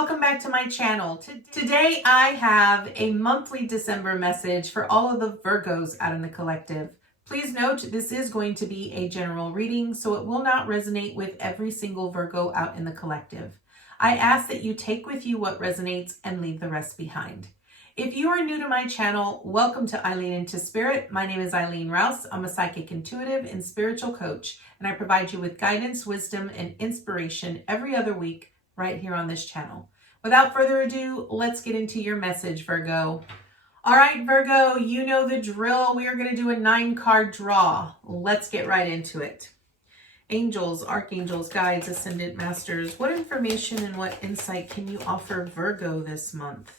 welcome back to my channel. Today I have a monthly December message for all of the Virgos out in the collective. Please note this is going to be a general reading, so it will not resonate with every single Virgo out in the collective. I ask that you take with you what resonates and leave the rest behind. If you are new to my channel, welcome to Eileen into Spirit. My name is Eileen Rouse. I'm a psychic intuitive and spiritual coach, and I provide you with guidance, wisdom, and inspiration every other week right here on this channel. Without further ado, let's get into your message, Virgo. All right, Virgo, you know the drill. We are going to do a 9-card draw. Let's get right into it. Angels, archangels, guides, ascendant masters, what information and what insight can you offer Virgo this month?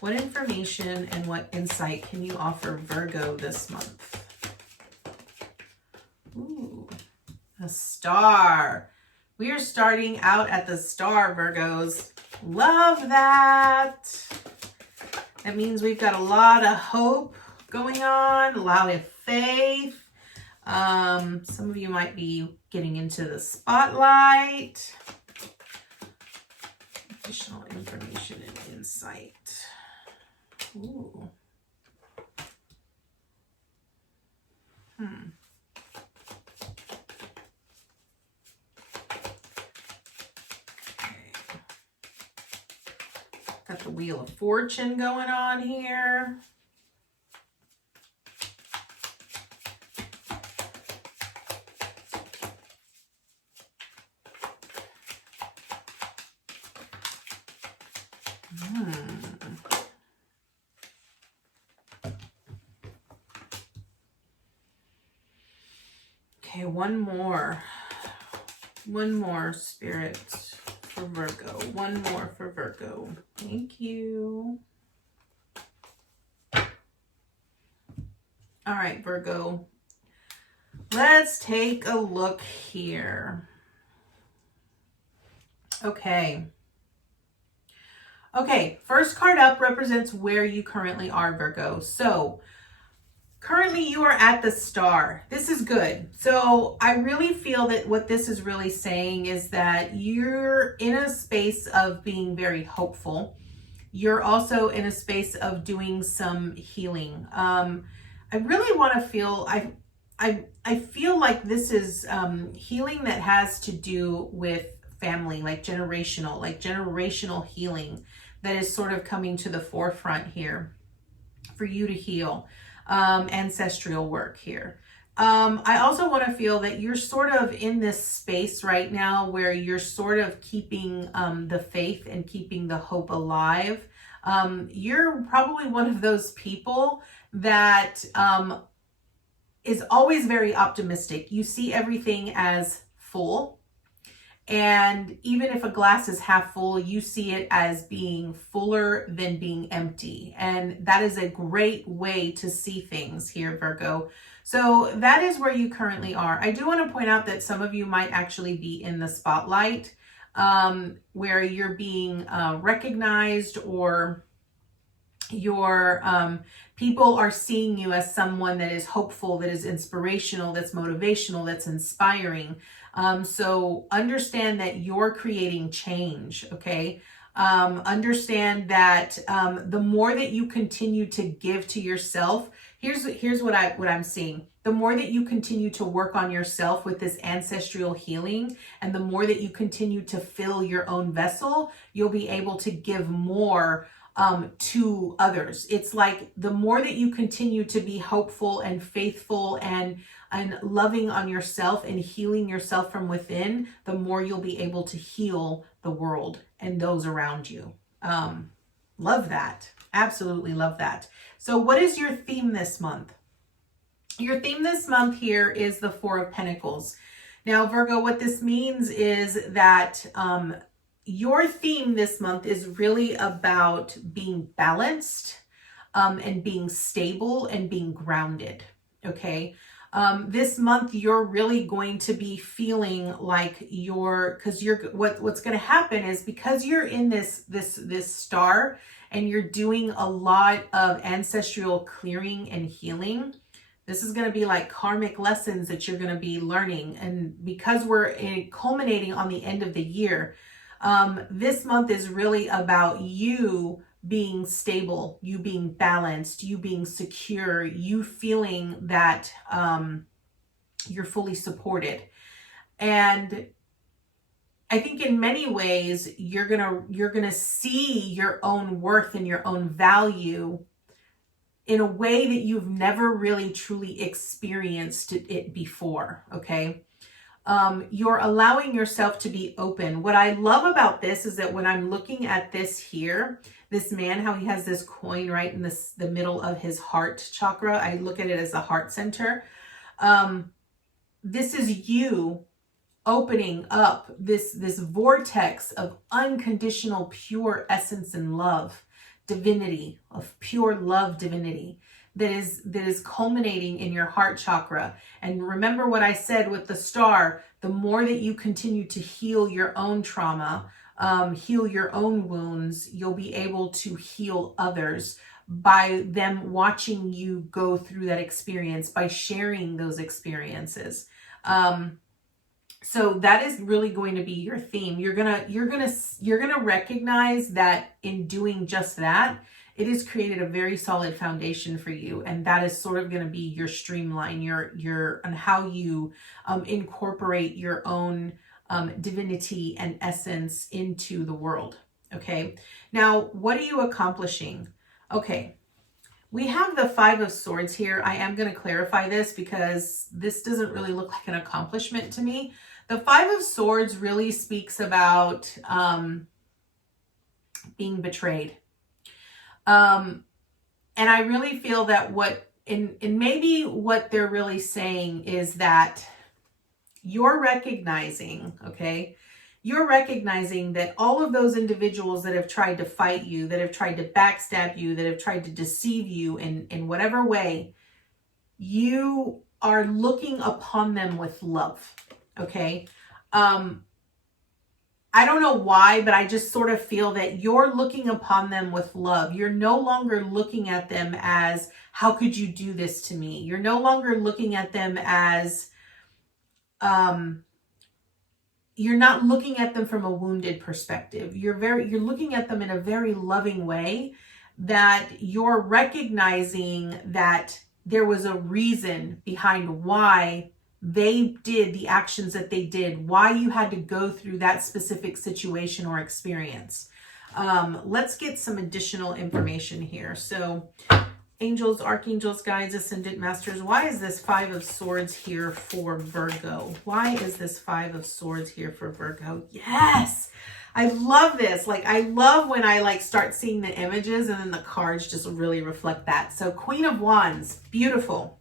What information and what insight can you offer Virgo this month? Ooh, a star. We are starting out at the star, Virgos. Love that. That means we've got a lot of hope going on, a lot of faith. Some of you might be getting into the spotlight. Additional information and insight. Ooh. Got the Wheel of Fortune going on here. Okay, one more Spirit for Virgo. One more for Virgo. Thank you. All right, Virgo. Let's take a look here. Okay, first card up represents where you currently are, Virgo. So currently you are at the star. This is good. So I really feel that what this is really saying is that you're in a space of being very hopeful. You're also in a space of doing some healing. I really want to feel, I feel like this is healing that has to do with family, like generational healing that is sort of coming to the forefront here for you to heal. Ancestral work here. I also want to feel that you're sort of in this space right now where you're sort of keeping the faith and keeping the hope alive. You're probably one of those people that is always very optimistic. You see everything as full. And even if a glass is half full, you see it as being fuller than being empty. And that is a great way to see things here, Virgo. So that is where you currently are. I do want to point out that some of you might actually be in the spotlight, where you're being recognized, or your people are seeing you as someone that is hopeful, that is inspirational, that's motivational, that's inspiring. So understand that you're creating change, okay? Understand that the more that you continue to give to yourself, here's what I'm seeing. The more that you continue to work on yourself with this ancestral healing, and the more that you continue to fill your own vessel, you'll be able to give more to others. It's like the more that you continue to be hopeful and faithful and loving on yourself and healing yourself from within, the more you'll be able to heal the world and those around you. Love that. Absolutely love that. So what is your theme this month? Your theme this month here is the Four of Pentacles. Now, Virgo, what this means is that your theme this month is really about being balanced and being stable and being grounded, okay? This month, you're really going to be feeling like what's going to happen is because you're in this star and you're doing a lot of ancestral clearing and healing. This is going to be like karmic lessons that you're going to be learning. And because we're culminating on the end of the year, This month is really about you being stable, you being balanced, you being secure, you feeling that you're fully supported. And I think in many ways you're gonna see your own worth and your own value in a way that you've never really truly experienced it before. Okay. You're allowing yourself to be open. What I love about this is that when I'm looking at this here, this man, how he has this coin right in the middle of his heart chakra, I look at it as the heart center. This is you opening up this vortex of unconditional, pure essence and love, divinity, of pure love, divinity that is culminating in your heart chakra. And remember what I said with the star, the more that you continue to heal your own trauma, heal your own wounds, you'll be able to heal others by them watching you go through that experience, by sharing those experiences. So that is really going to be your theme. You're gonna recognize that in doing just that, it has created a very solid foundation for you, and that is sort of going to be your streamline, your and how you incorporate your own divinity and essence into the world. Okay, now what are you accomplishing? Okay, we have the Five of Swords here. I am going to clarify this because this doesn't really look like an accomplishment to me. The Five of Swords really speaks about being betrayed. And I really feel that maybe what they're really saying is that you're recognizing, okay, you're recognizing that all of those individuals that have tried to fight you, that have tried to backstab you, that have tried to deceive you in whatever way, you are looking upon them with love, okay? I don't know why, but I just sort of feel that you're looking upon them with love. You're no longer looking at them as, how could you do this to me? You're no longer looking at them as, you're not looking at them from a wounded perspective. You're looking at them in a very loving way, that you're recognizing that there was a reason behind why they did the actions that they did, why you had to go through that specific situation or experience. Let's get some additional information here. So angels, archangels, guides, ascendant masters, why is this Five of Swords here for Virgo? Why is this Five of Swords here for Virgo? Yes, I love this. Like, I love when I start seeing the images and then the cards just really reflect that. So Queen of Wands, beautiful.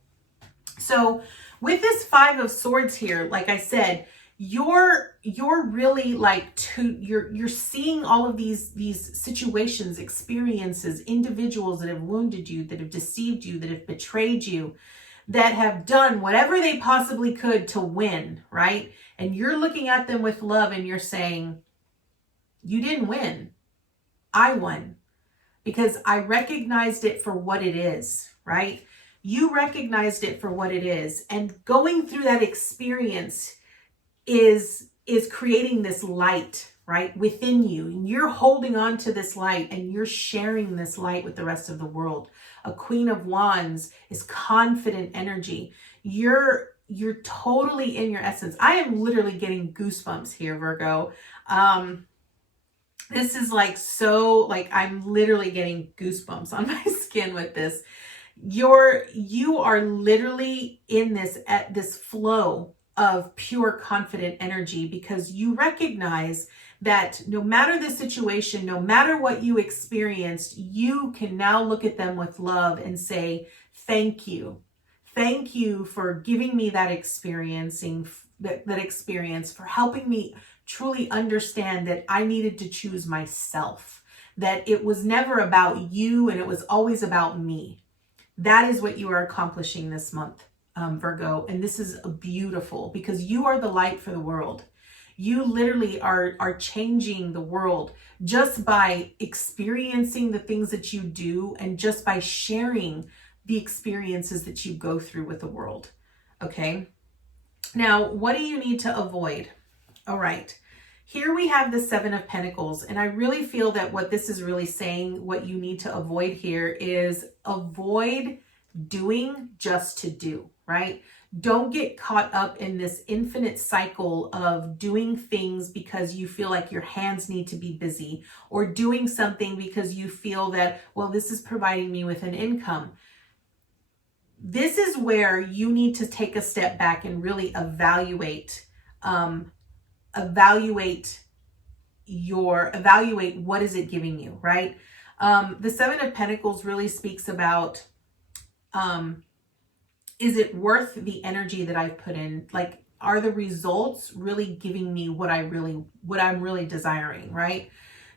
So with this Five of Swords here, like I said, you're really you're seeing all of these situations, experiences, individuals that have wounded you, that have deceived you, that have betrayed you, that have done whatever they possibly could to win, right? And you're looking at them with love and you're saying, you didn't win, I won, because I recognized it for what it is, right? You recognized it for what it is. And going through that experience is creating this light, right, within you. And you're holding on to this light and you're sharing this light with the rest of the world. A Queen of Wands is confident energy. You're totally in your essence. I am literally getting goosebumps here, Virgo. This is I'm literally getting goosebumps on my skin with this. You are literally in this flow of pure confident energy, because you recognize that no matter the situation, no matter what you experienced, you can now look at them with love and say, thank you. Thank you for giving me that experience, for helping me truly understand that I needed to choose myself, that it was never about you and it was always about me. That is what you are accomplishing this month, Virgo. And this is beautiful, because you are the light for the world. You literally are changing the world just by experiencing the things that you do and just by sharing the experiences that you go through with the world. Okay. Now, what do you need to avoid? All right. Here we have the Seven of Pentacles, and I really feel that what this is really saying, what you need to avoid here is avoid doing just to do, right? Don't get caught up in this infinite cycle of doing things because you feel like your hands need to be busy, or doing something because you feel that, well, this is providing me with an income. This is where you need to take a step back and really evaluate what is it giving you, right? The Seven of Pentacles really speaks about, is it worth the energy that I've put in? Like, are the results really giving me what I'm really desiring, right?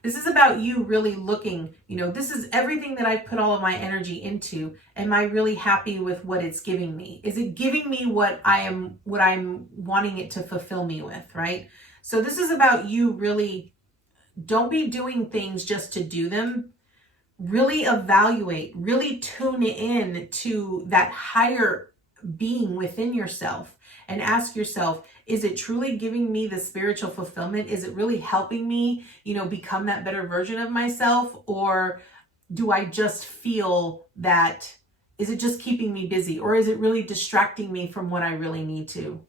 This is about you really looking, this is everything that I've put all of my energy into. Am I really happy with what it's giving me? Is it giving me what I'm wanting it to fulfill me with, right? So this is about you really, don't be doing things just to do them. Really evaluate, really tune in to that higher being within yourself and ask yourself, is it truly giving me the spiritual fulfillment? Is it really helping me, become that better version of myself? Or do I just feel that, is it just keeping me busy? Or is it really distracting me from what I really need to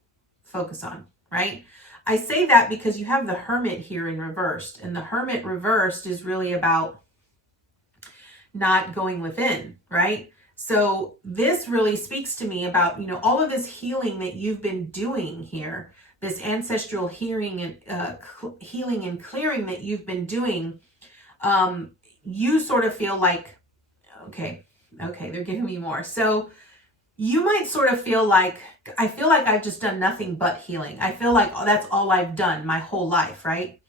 focus on, right? I say that because you have the Hermit here in reversed, and the Hermit reversed is really about not going within, right? So this really speaks to me about, all of this healing that you've been doing here, this ancestral healing and clearing that you've been doing. You sort of feel like, okay, they're giving me more. So you might sort of feel like, I feel like I've just done nothing but healing. I feel like that's all I've done my whole life, right?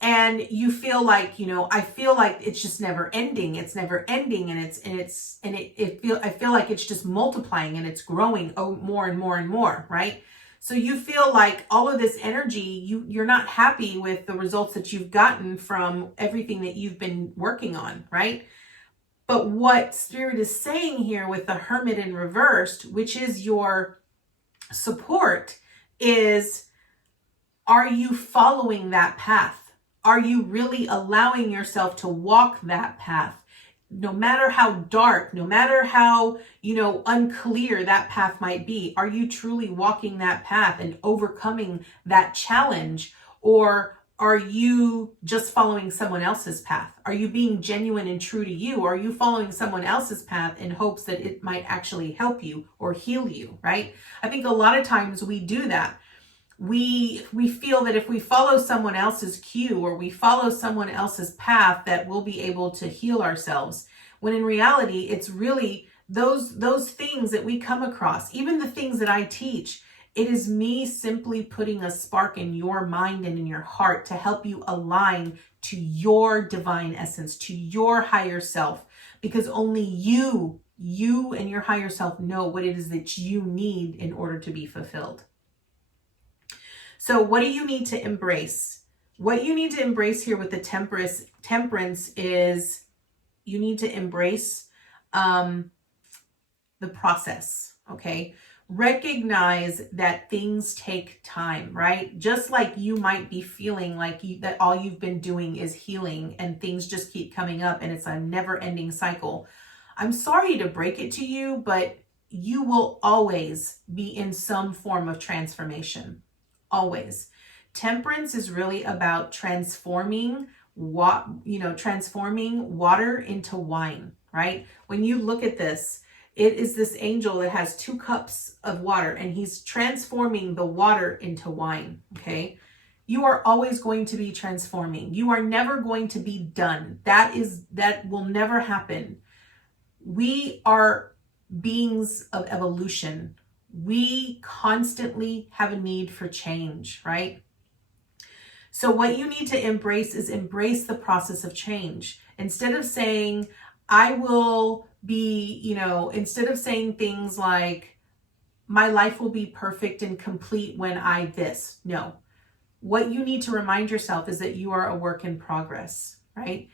And you feel like, I feel like it's just never ending. It's never ending. And I feel like it's just multiplying and it's growing more and more and more, right? So you feel like all of this energy, you're not happy with the results that you've gotten from everything that you've been working on, right? But what Spirit is saying here with the Hermit in reversed, which is your support, is, are you following that path? Are you really allowing yourself to walk that path? No matter how dark, no matter how, unclear that path might be, are you truly walking that path and overcoming that challenge? Or are you just following someone else's path? Are you being genuine and true to you? Or are you following someone else's path in hopes that it might actually help you or heal you, right? I think a lot of times we do that. We feel that if we follow someone else's cue or we follow someone else's path, that we'll be able to heal ourselves. When in reality, it's really those things that we come across, even the things that I teach, it is me simply putting a spark in your mind and in your heart to help you align to your divine essence, to your higher self, because only you and your higher self know what it is that you need in order to be fulfilled. So what do you need to embrace? What you need to embrace here with the temperance is you need to embrace the process, okay? Recognize that things take time, right? Just like you might be feeling like that all you've been doing is healing and things just keep coming up and it's a never-ending cycle. I'm sorry to break it to you, but you will always be in some form of transformation. Always. Temperance is really about transforming water into wine, right? When you look at this, it is this angel that has 2 cups of water and he's transforming the water into wine, okay? You are always going to be transforming. You are never going to be done. That will never happen. We are beings of evolution. We constantly have a need for change, right? So what you need to embrace is embrace the process of change. Instead of saying, I will be, instead of saying things like, my life will be perfect and complete when I this. No. What you need to remind yourself is that you are a work in progress, right?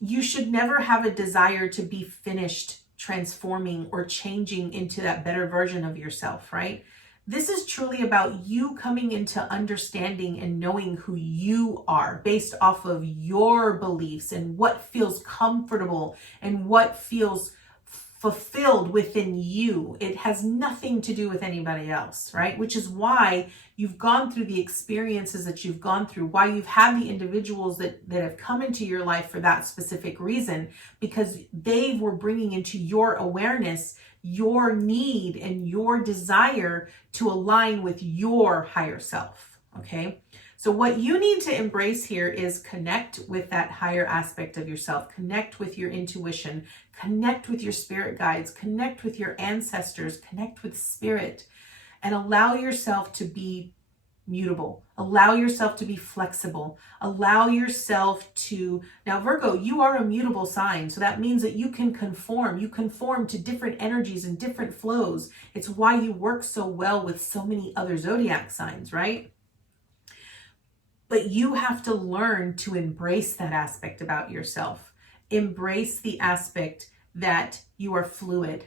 You should never have a desire to be finished transforming or changing into that better version of yourself, right? This is truly about you coming into understanding and knowing who you are based off of your beliefs and what feels comfortable and what feels fulfilled within you. It has nothing to do with anybody else, right? Which is why you've gone through the experiences that you've gone through, why you've had the individuals that have come into your life for that specific reason, because they were bringing into your awareness your need and your desire to align with your higher self, okay? So what you need to embrace here is connect with that higher aspect of yourself, connect with your intuition, connect with your spirit guides, connect with your ancestors, connect with spirit, and allow yourself to be mutable. Allow yourself to be flexible. Allow yourself to, now Virgo, you are a mutable sign. So that means that you can conform. You conform to different energies and different flows. It's why you work so well with so many other zodiac signs, right? But you have to learn to embrace that aspect about yourself. Embrace the aspect that you are fluid.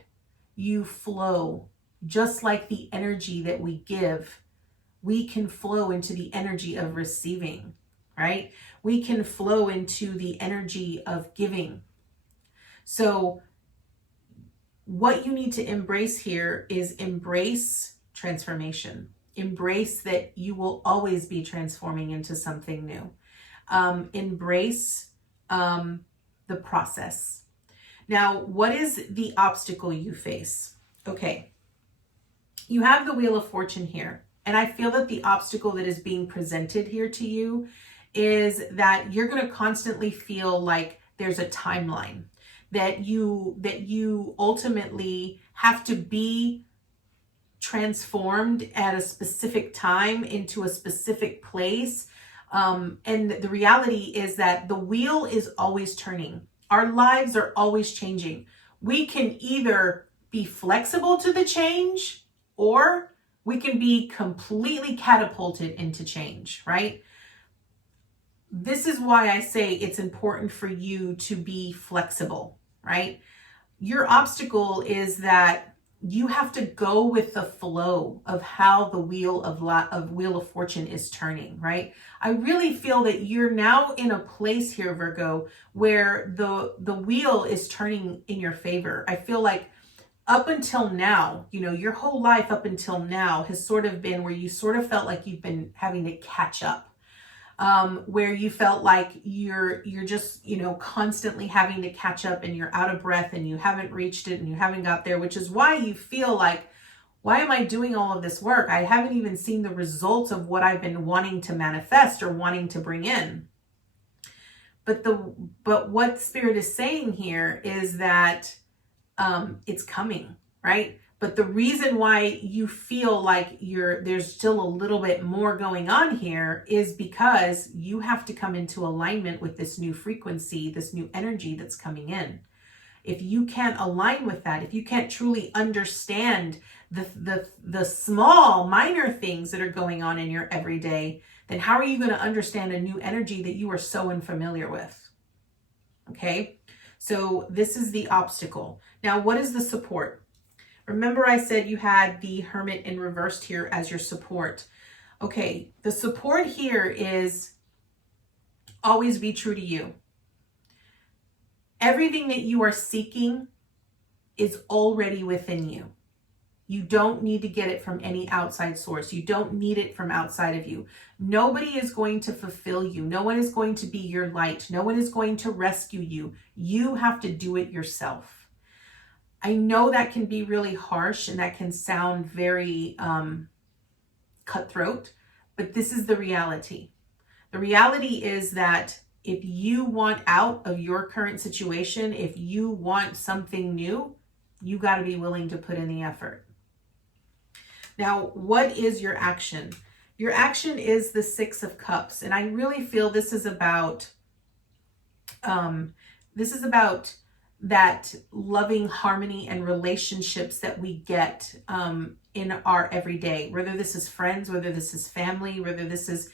You flow just like the energy that we give. We can flow into the energy of receiving, right? We can flow into the energy of giving. So what you need to embrace here is embrace transformation. Embrace that you will always be transforming into something new. Embrace the process. Now, what is the obstacle you face? Okay, you have the Wheel of Fortune here. And I feel that the obstacle that is being presented here to you is that you're going to constantly feel like there's a timeline, that you ultimately have to be transformed at a specific time into a specific place. And the reality is that the wheel is always turning. Our lives are always changing. We can either be flexible to the change, or we can be completely catapulted into change, right? This is why I say it's important for you to be flexible, right? Your obstacle is that you have to go with the flow of how the Wheel of Fortune is turning, right? I really feel that you're now in a place here, Virgo, where the wheel is turning in your favor. I feel like up until now, your whole life up until now has sort of been where you sort of felt like you've been having to catch up, where you felt like you're just, constantly having to catch up and you're out of breath and you haven't reached it and you haven't got there, which is why you feel like, why am I doing all of this work? I haven't even seen the results of what I've been wanting to manifest or wanting to bring in. But what Spirit is saying here is that it's coming, right? But the reason why you feel like there's still a little bit more going on here is because you have to come into alignment with this new frequency, this new energy that's coming in. If you can't align with that, if you can't truly understand the small, minor things that are going on in your everyday, then how are you going to understand a new energy that you are so unfamiliar with? Okay? So this is the obstacle. Now, what is the support? Remember I said you had the Hermit in reversed here as your support. Okay, the support here is always be true to you. Everything that you are seeking is already within you. You don't need to get it from any outside source. You don't need it from outside of you. Nobody is going to fulfill you. No one is going to be your light. No one is going to rescue you. You have to do it yourself. I know that can be really harsh and that can sound very cutthroat, but this is the reality. The reality is that if you want out of your current situation, if you want something new, you got to be willing to put in the effort. Now, what is your action? Your action is the Six of Cups. And I really feel this is about that loving harmony and relationships that we get in our everyday, whether this is friends, whether this is family, whether this is,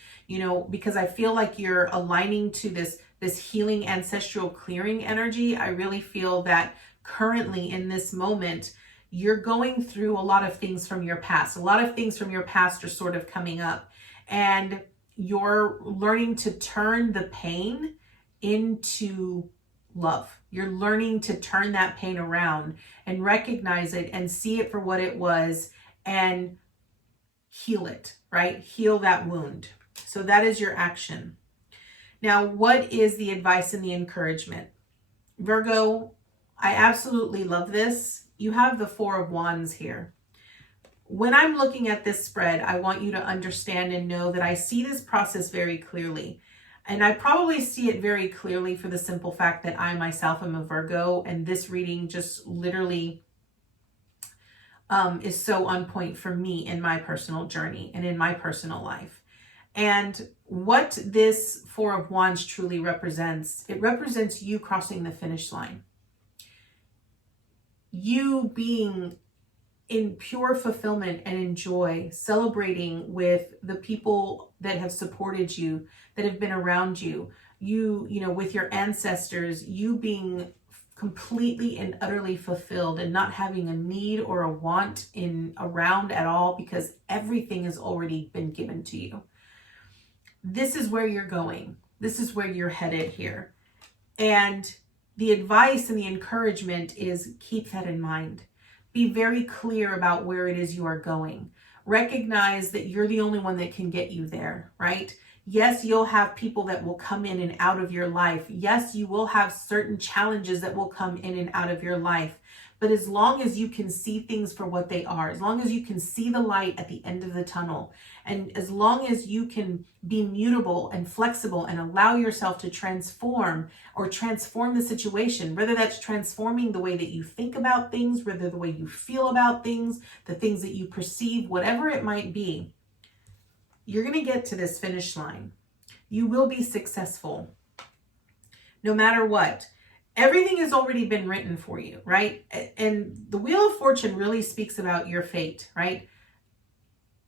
because I feel like you're aligning to this healing ancestral clearing energy. I really feel that currently in this moment, you're going through a lot of things from your past. A lot of things from your past are sort of coming up, and you're learning to turn the pain into love. You're learning to turn that pain around and recognize it and see it for what it was and heal it, right? Heal that wound. So that is your action. Now, what is the advice and the encouragement? Virgo, I absolutely love this. You have the Four of Wands here. When I'm looking at this spread, I want you to understand and know that I see this process very clearly. And I probably see it very clearly for the simple fact that I myself am a Virgo, and this reading just literally is so on point for me in my personal journey and in my personal life. And what this Four of Wands truly represents, it represents you crossing the finish line. You being in pure fulfillment and in joy, celebrating with the people that have supported you, that have been around you, you know, with your ancestors, you being completely and utterly fulfilled and not having a need or a want around at all, because everything has already been given to you. This is where you're going. This is where you're headed here. And the advice and the encouragement is keep that in mind. Be very clear about where it is you are going. Recognize that you're the only one that can get you there, right? Yes, you'll have people that will come in and out of your life. Yes, you will have certain challenges that will come in and out of your life. But as long as you can see things for what they are, as long as you can see the light at the end of the tunnel, and as long as you can be mutable and flexible and allow yourself to transform the situation, whether that's transforming the way that you think about things, whether the way you feel about things, the things that you perceive, whatever it might be, you're going to get to this finish line. You will be successful no matter what. Everything has already been written for you, right? And the Wheel of Fortune really speaks about your fate, right?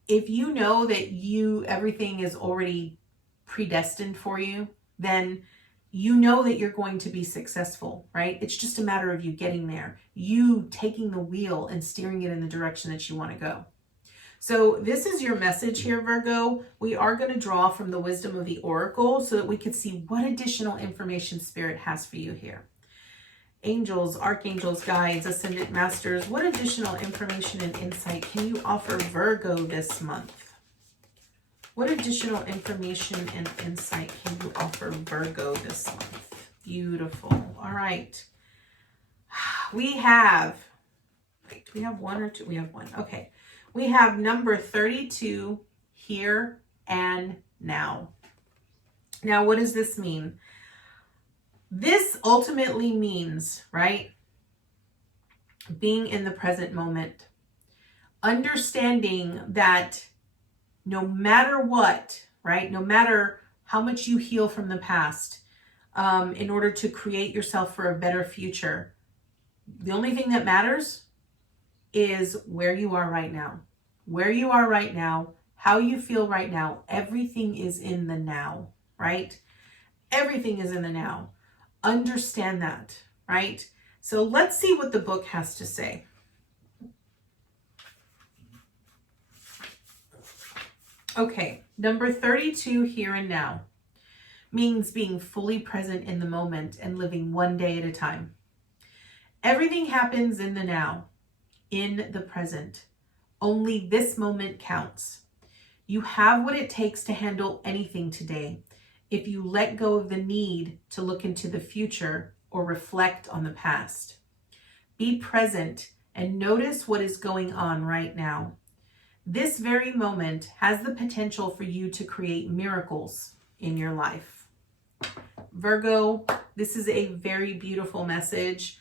If you know that everything is already predestined for you, then you know that you're going to be successful, right? It's just a matter of you getting there, you taking the wheel and steering it in the direction that you want to go. So this is your message here, Virgo. We are going to draw from the wisdom of the Oracle so that we could see what additional information Spirit has for you here. Angels, archangels, guides, ascendant masters, what additional information and insight can you offer Virgo this month? What additional information and insight can you offer Virgo this month? Beautiful. All right. We have, wait, do we have one or two? We have one. Okay. We have number 32, here and now. Now, what does this mean? This ultimately means, right, being in the present moment, understanding that no matter what, right, no matter how much you heal from the past, in order to create yourself for a better future, the only thing that matters is where you are right now. Where you are right now, how you feel right now, everything is in the now, right? Everything is in the now. Understand that, right? So let's see what the book has to say. Okay, number 32, here and now, means being fully present in the moment and living one day at a time. Everything happens in the now, in the present. Only this moment counts. You have what it takes to handle anything today if you let go of the need to look into the future or reflect on the past. Be present and notice what is going on right now. This very moment has the potential for you to create miracles in your life. Virgo, this is a very beautiful message.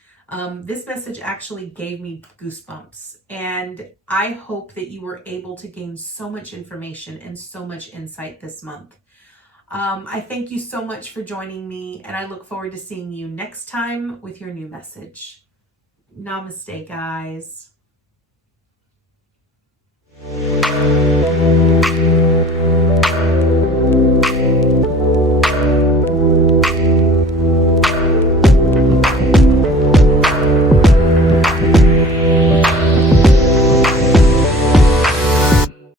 This message actually gave me goosebumps, and I hope that you were able to gain so much information and so much insight this month. I thank you so much for joining me, and I look forward to seeing you next time with your new message. Namaste, guys.